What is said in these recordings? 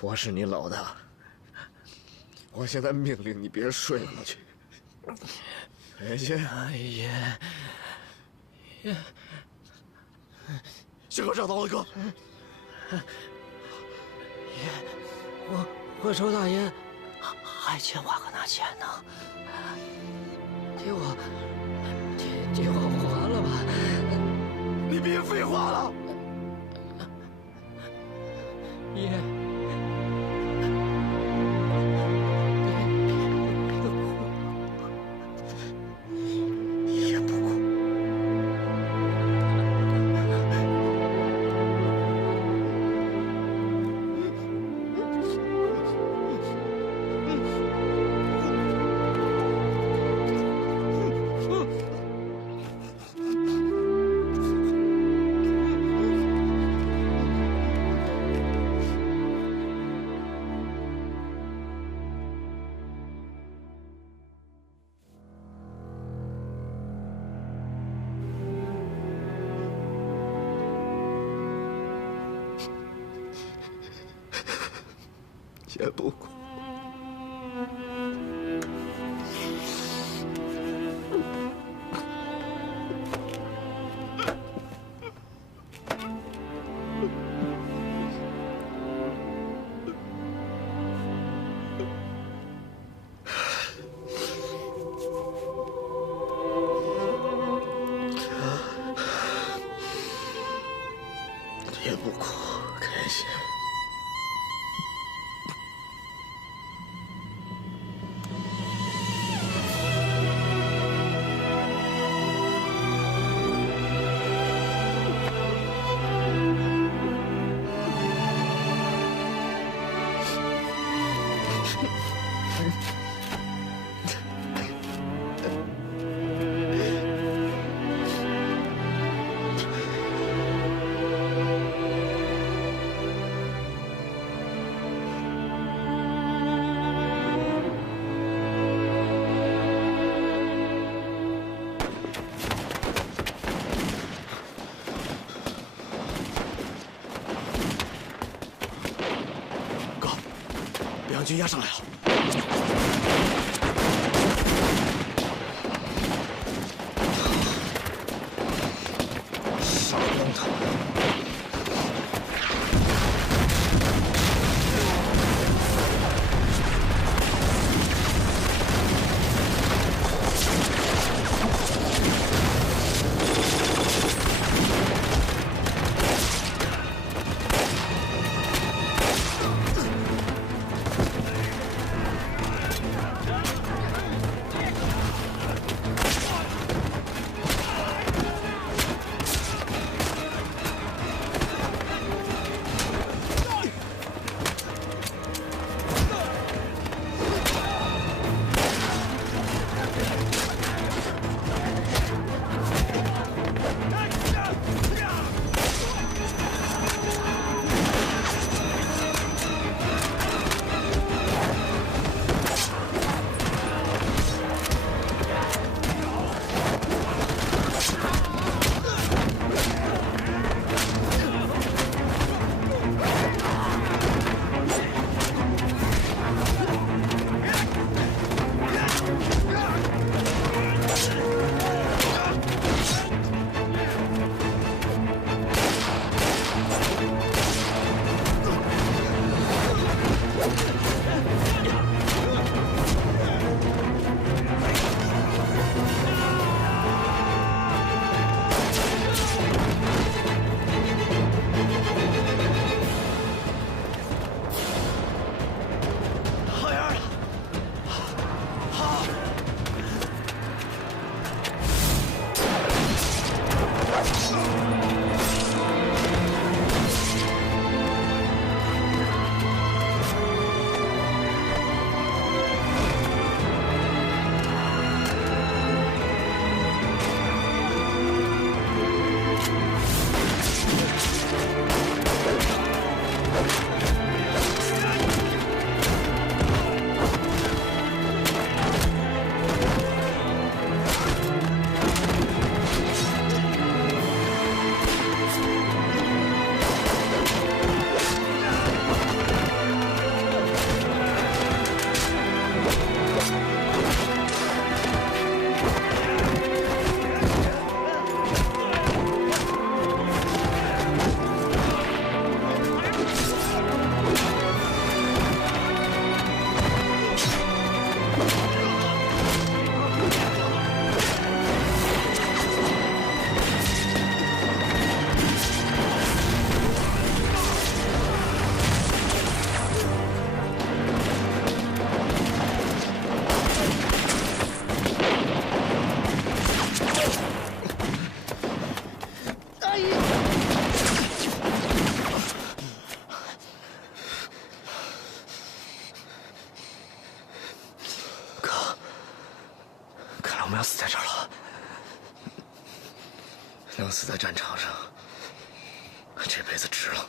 我是你老大，我现在命令你别睡过去。别去！爷，幸好找到了哥。爷，我周大爷还欠我个那钱呢，替我还了吧。你别废话了，爷。 也不哭。也不哭，开心。 北洋军压上来了！杀光他们！们要死在这儿了。能死在战场上，这辈子值了。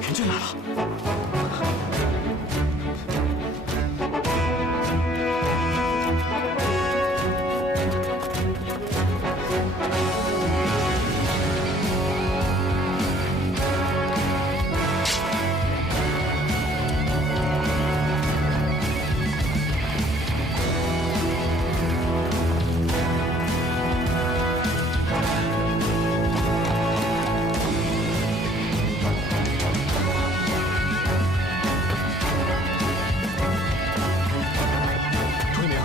援军来了！传令，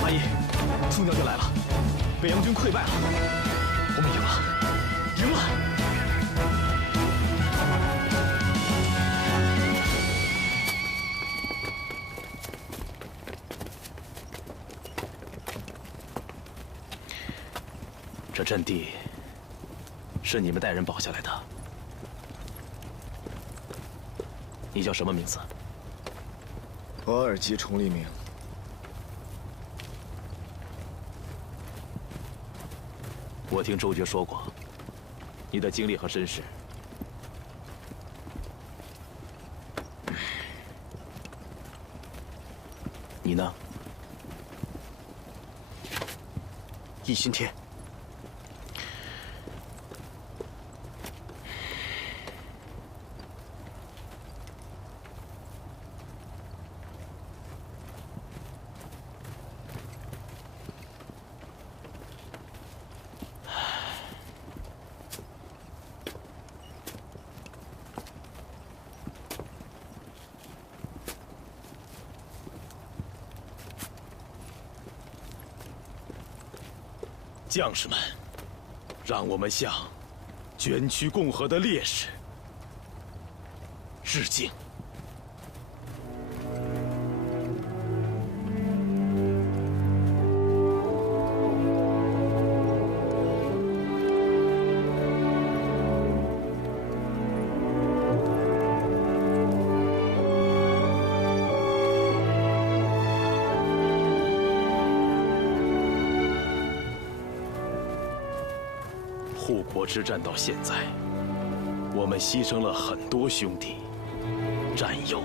马懿，宋将军来了，北洋军溃败了，我们赢了，赢了！这阵地是你们带人保下来的。你叫什么名字？额尔吉·崇利明。我听周爵说过你的经历和身世。你呢？易新天。将士们，让我们向捐躯共和的烈士致敬。护国之战到现在，我们牺牲了很多兄弟、战友。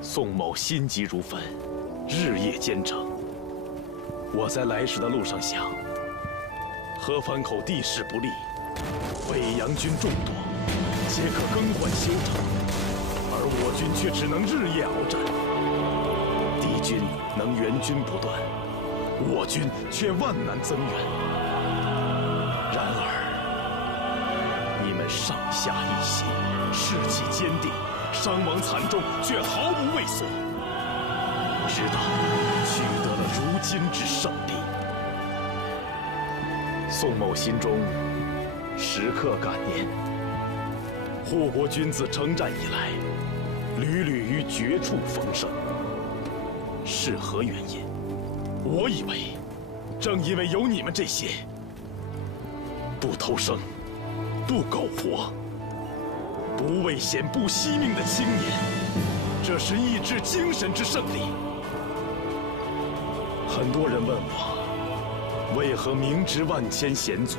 宋某心急如焚，日夜兼程。我在来时的路上想，河湟口地势不利，北洋军众多，皆可更换休整，而我军却只能日夜鏖战。敌军能援军不断，我军却万难增援。然而，你们上下一心，士气坚定，伤亡惨重，却毫无畏缩，直到取得了如今之胜利。宋某心中时刻感念，护国军自征战以来，屡屡于绝处逢生。是何原因？我以为，正因为有你们这些不偷生、不苟活、不畏险、不惜命的青年，这是意志精神之胜利。很多人问我，为何明知万千险阻，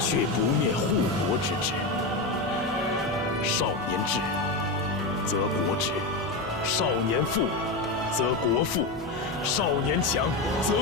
却不灭护国之志？少年智，则国智；少年富，则国富；少年强，则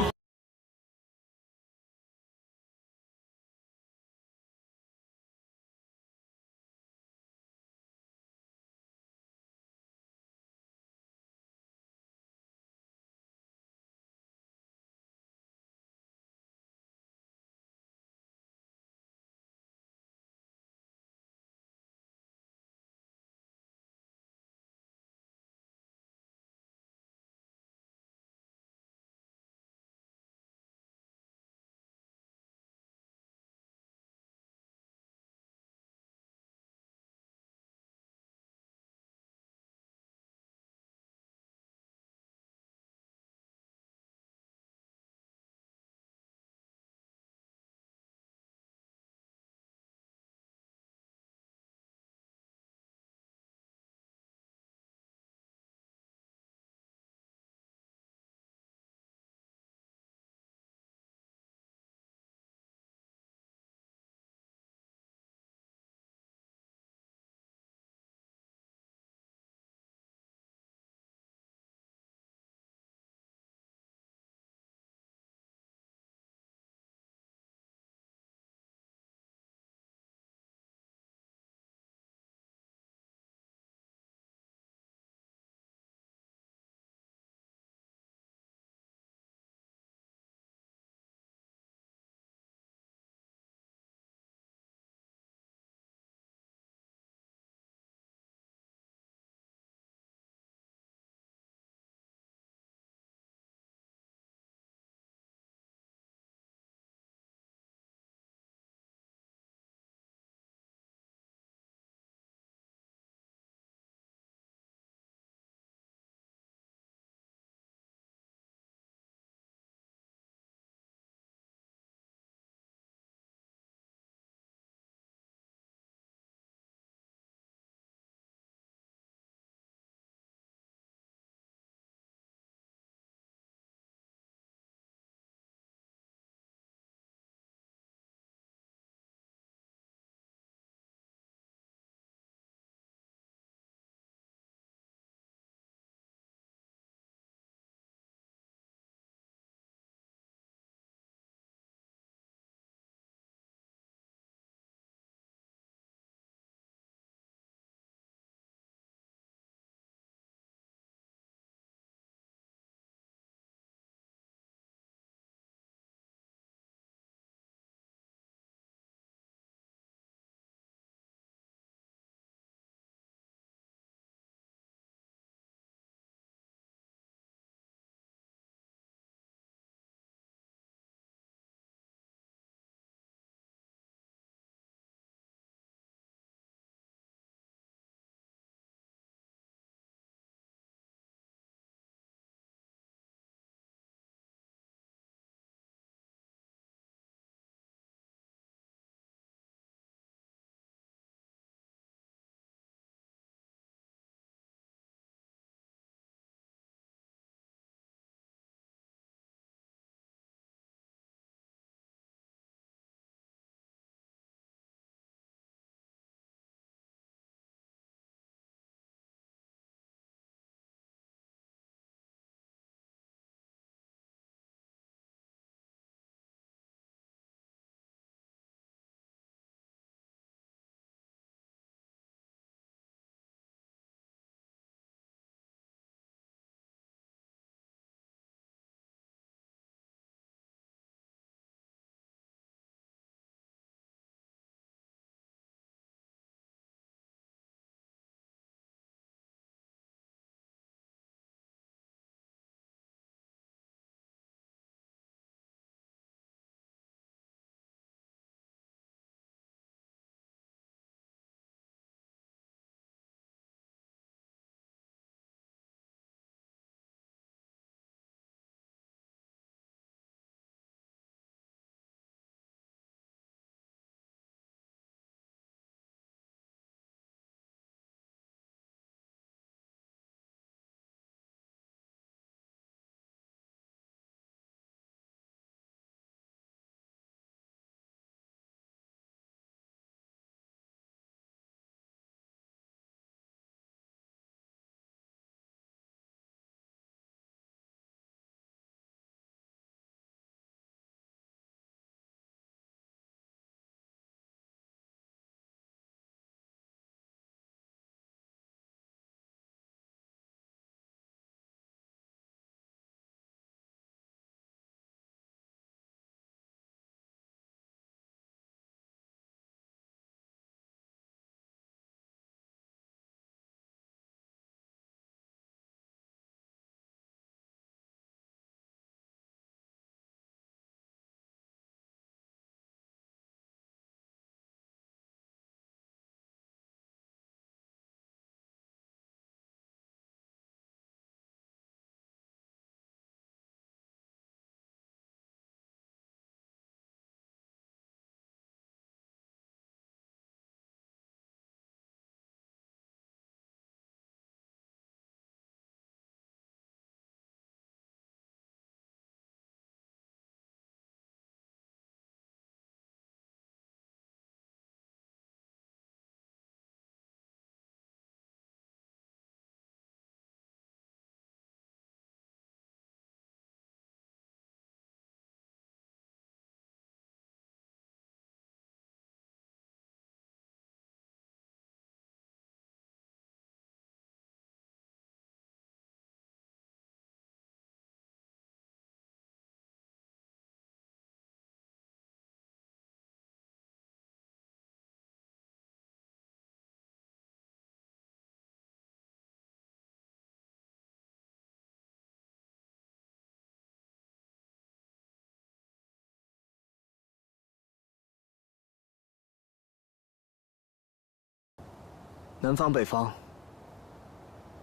南方北方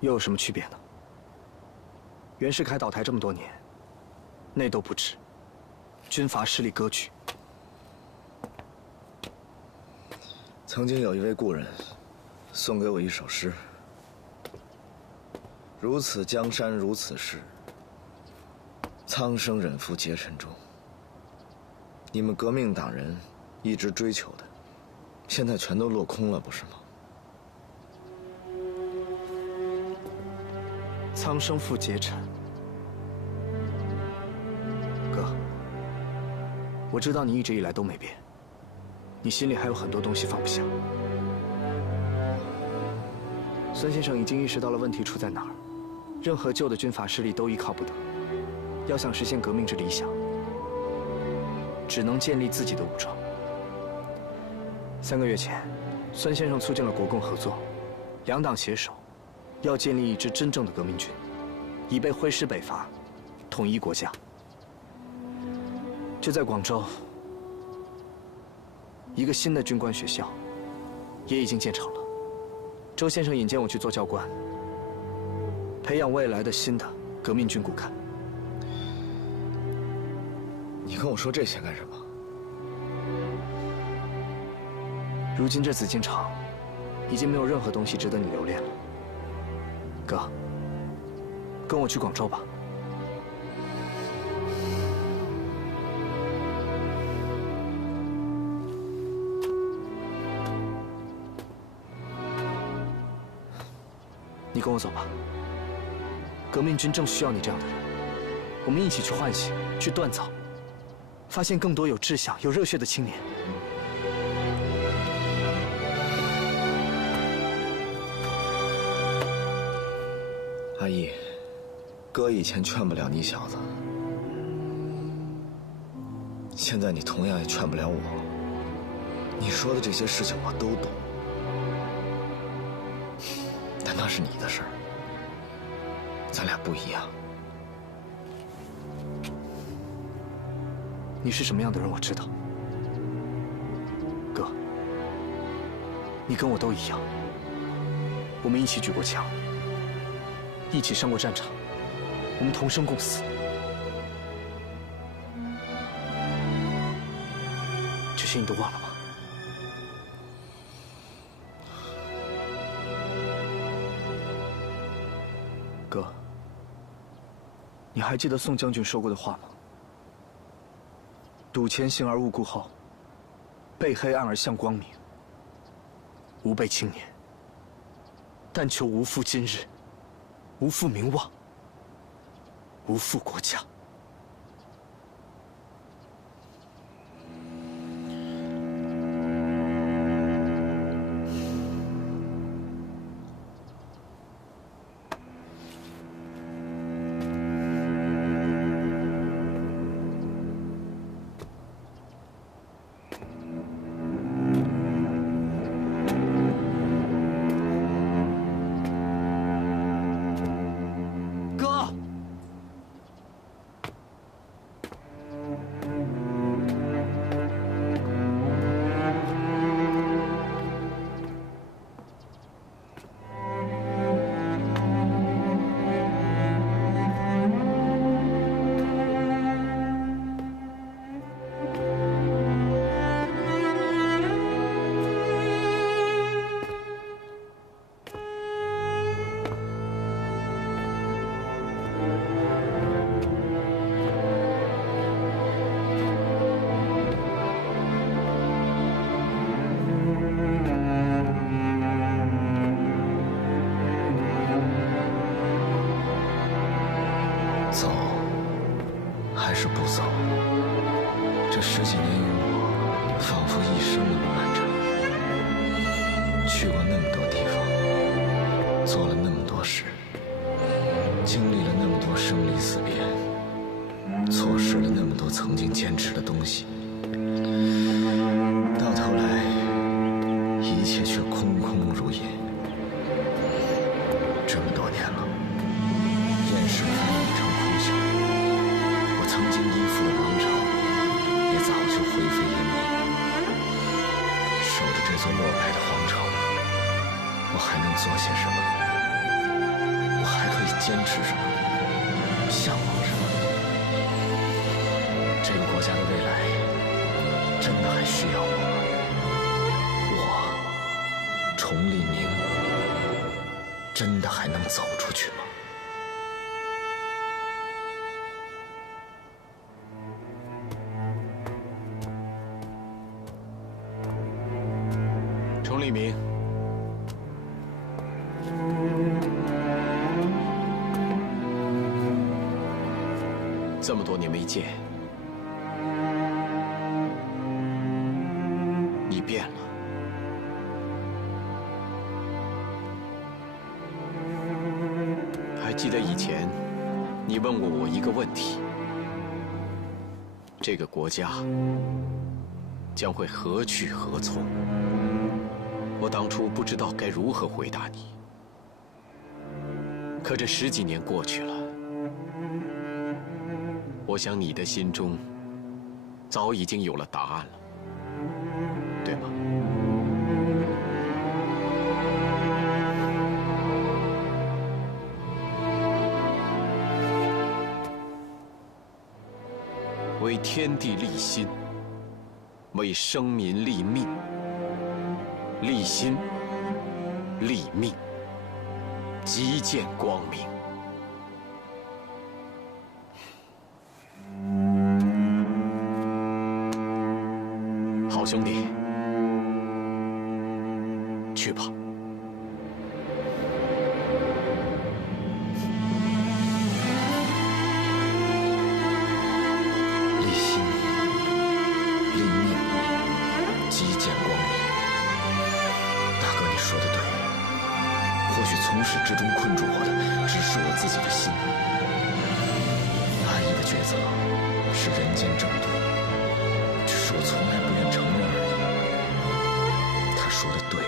又有什么区别呢？袁世凯倒台这么多年，内斗不止，军阀势力割据。曾经有一位故人送给我一首诗：如此江山如此事，苍生忍负劫尘中。你们革命党人一直追求的，现在全都落空了，不是吗？苍生负劫尘，哥，我知道你一直以来都没变，你心里还有很多东西放不下。孙先生已经意识到了问题出在哪儿，任何旧的军阀势力都依靠不得，要想实现革命之理想，只能建立自己的武装。3个月前，孙先生促进了国共合作，两党携手，要建立一支真正的革命军，以备挥师北伐，统一国家。就在广州，一个新的军官学校也已经建成了。周先生引荐我去做教官，培养未来的新的革命军骨干。你跟我说这些干什么？如今这紫禁城已经没有任何东西值得你留恋了。哥，跟我去广州吧。你跟我走吧。革命军正需要你这样的人，我们一起去唤醒，去锻造，发现更多有志向、有热血的青年。阿义，哥以前劝不了你小子，现在你同样也劝不了我。你说的这些事情我都懂，但那是你的事儿，咱俩不一样。你是什么样的人，我知道。哥，你跟我都一样，我们一起举过枪，一起上过战场，我们同生共死。这些你都忘了吗？哥，你还记得宋将军说过的话吗？赌前行而勿顾后，背黑暗而向光明。吾辈青年，但求无负今日，无负名望，无负国家。走，还是不走？这10几年与我，仿佛一生那么漫长。去过那么多地方，做了那么多事，经历了那么多生离死别，错失了那么多曾经坚持的东西。到头来，一切却空空如也。这么多年了，厌世翻译成腐朽，我曾经依附的王朝也早就灰飞烟灭。守着这座落败的皇朝，我还坚持什么？向往什么？这个国家的未来真的还需要我吗？我，崇利宁，真的还能走出去吗？崇利明，这么多年没见，你变了。还记得以前你问过我一个问题：这个国家将会何去何从？我当初不知道该如何回答你。可这10几年过去了，我想你的心中早已经有了答案了，对吗？为天地立心，为生民立命，立心，立命，极见光明。好兄弟，去吧。立心，立命，极见光明。大哥，你说的对。或许从始至终困住我的，只是我自己的心。阿姨的抉择是人间正道，只是我从来不愿承认而已。他说的对，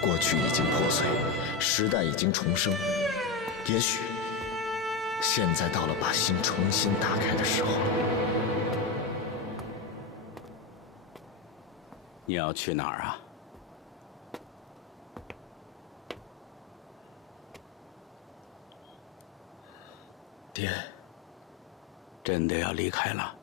过去已经破碎，时代已经重生。也许，现在到了把心重新打开的时候。你要去哪儿啊？爹，真的要离开了？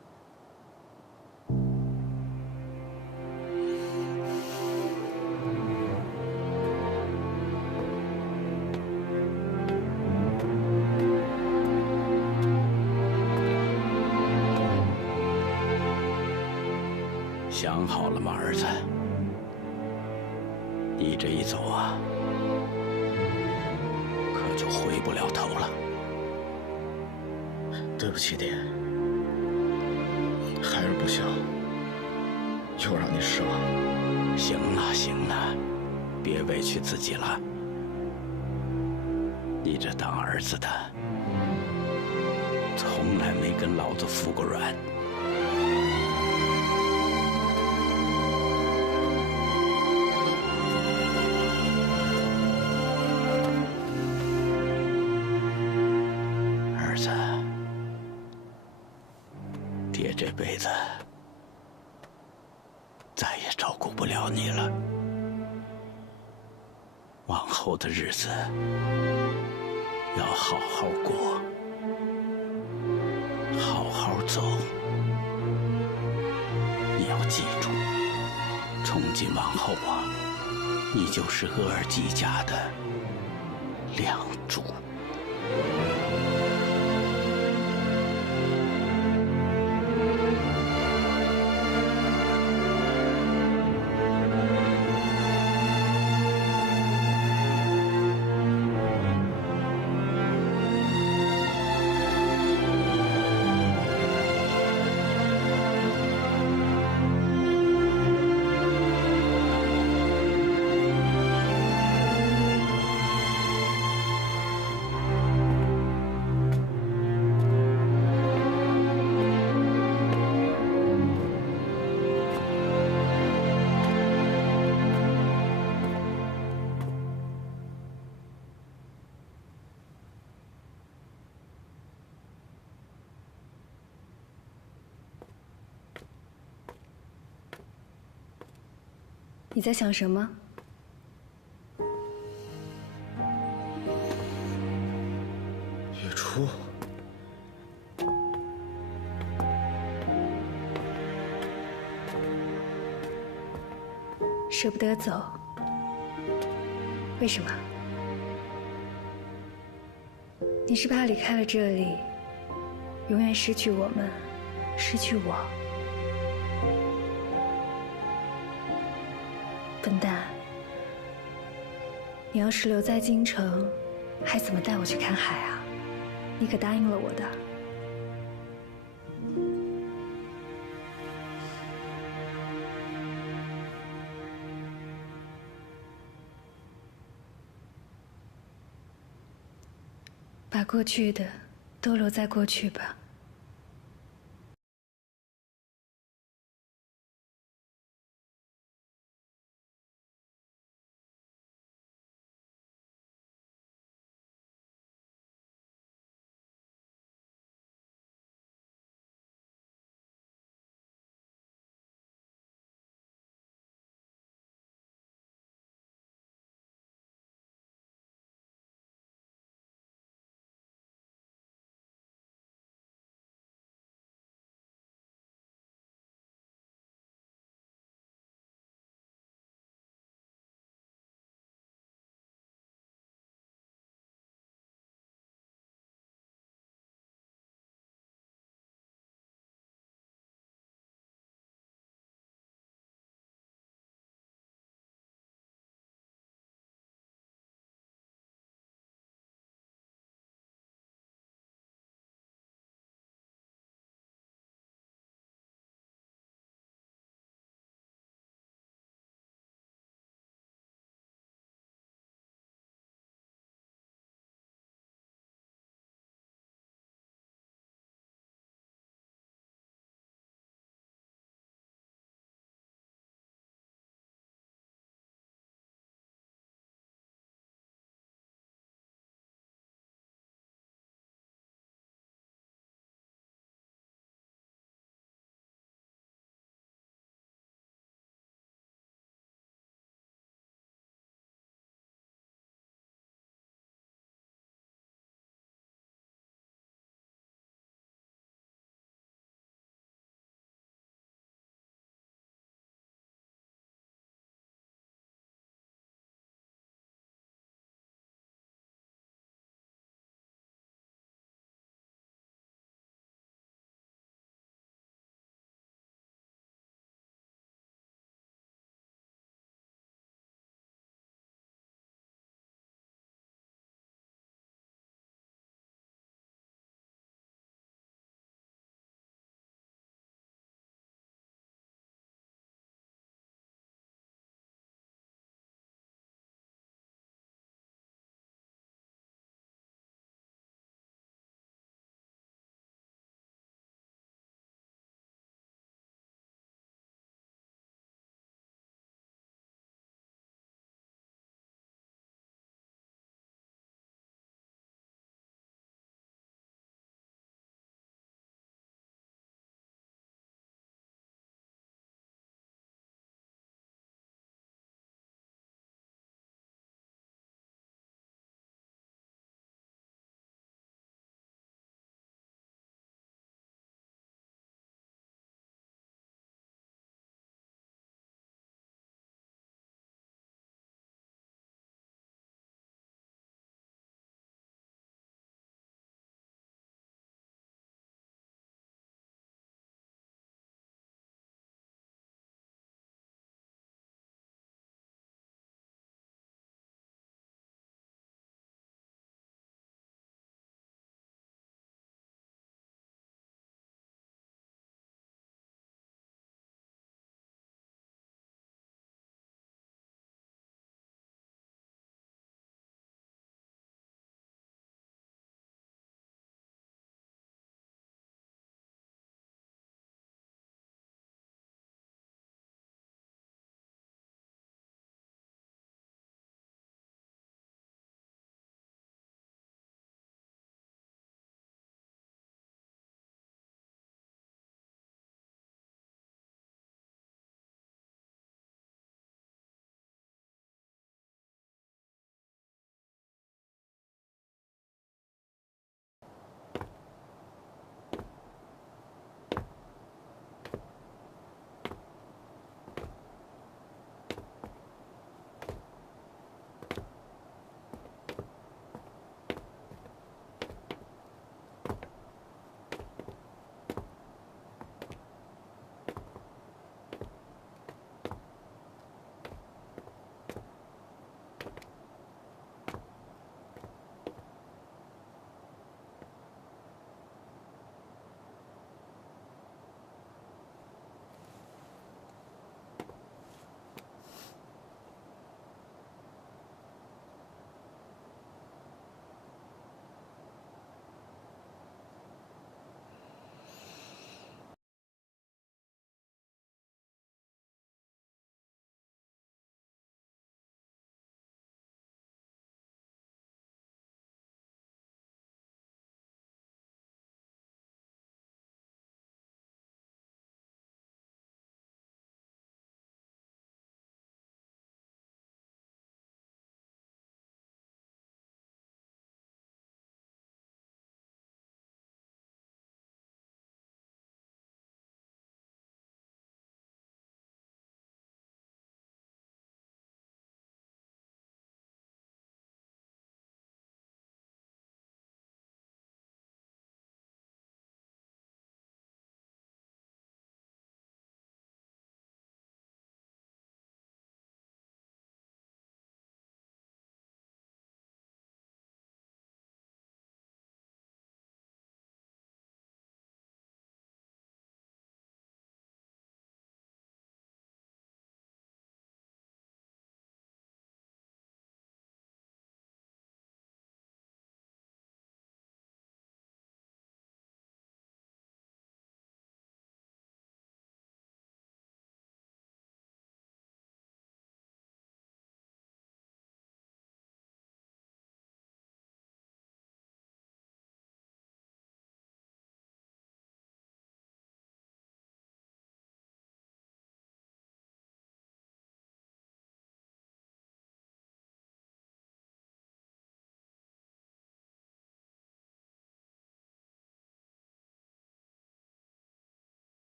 想好了吗，儿子？你这一走啊，可就回不了头了。对不起，爹，孩儿不孝，又让您失望。行了行了，别委屈自己了。你这当儿子的，从来没跟老子服过软。儿子，爹这辈子再也照顾不了你了。往后的日子要好好过，好好走。你要记住，从今往后啊，你就是额尔济家的梁祝。你在想什么？舍不得走，为什么？你是怕离开了这里，永远失去我们，失去我？笨蛋！你要是留在京城，还怎么带我去看海啊？你可答应了我的。把过去的都留在过去吧。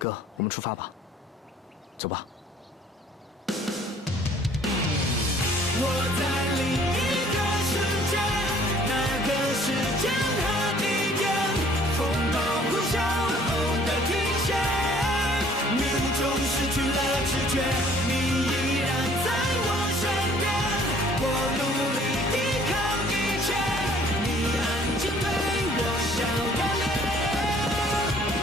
哥，我们出发吧。走吧。我在另一个世界，那个时间和地点，风暴呼啸后的停歇，迷雾中失去了知觉，你依然在我身边，我努力抵抗一切，你安静对我笑的脸，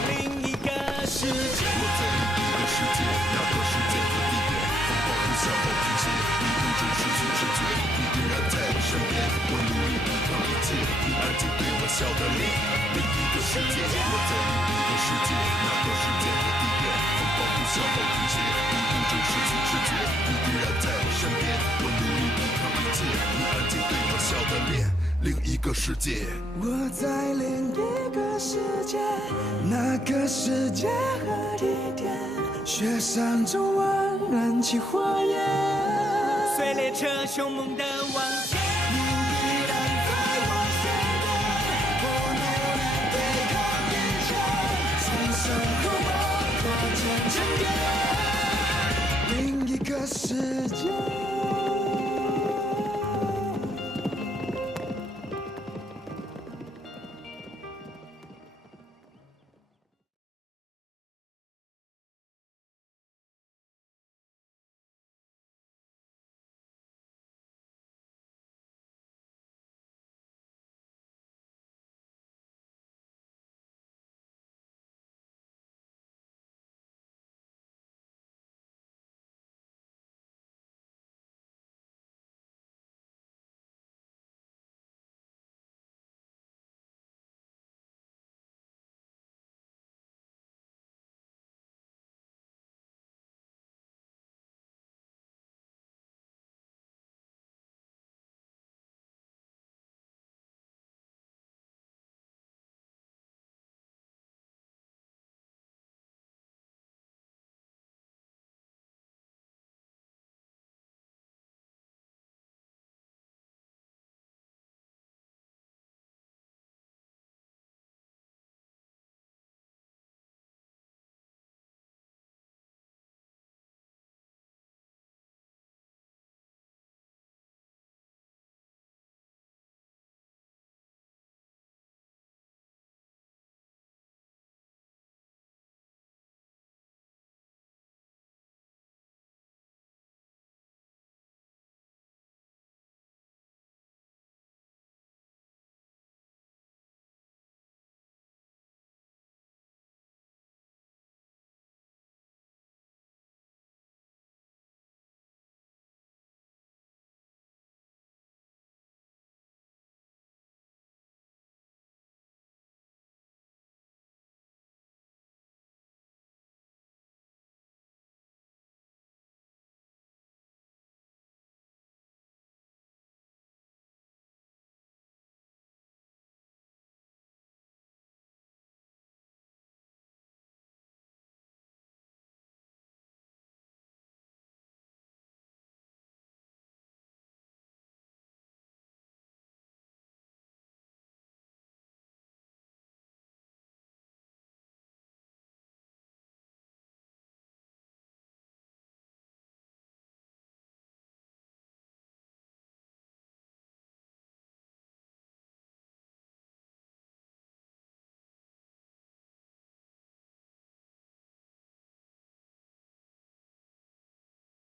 另一个世界。我在另一个世界，那个时间和地点，风暴呼啸后停歇，迷雾中失去知觉，你依然在我身边，我努力抵抗一切，你安静对我笑的脸，另一个世界。我在另一个世界，那个时间和地点，风暴呼啸后停歇，迷雾中失去知觉，你依然在我身边，我努力抵抗一切，你安静对我笑的脸，另一个世界。我在另一个世界，那个世界和地点，雪山中万燃起火焰，随列车凶猛的往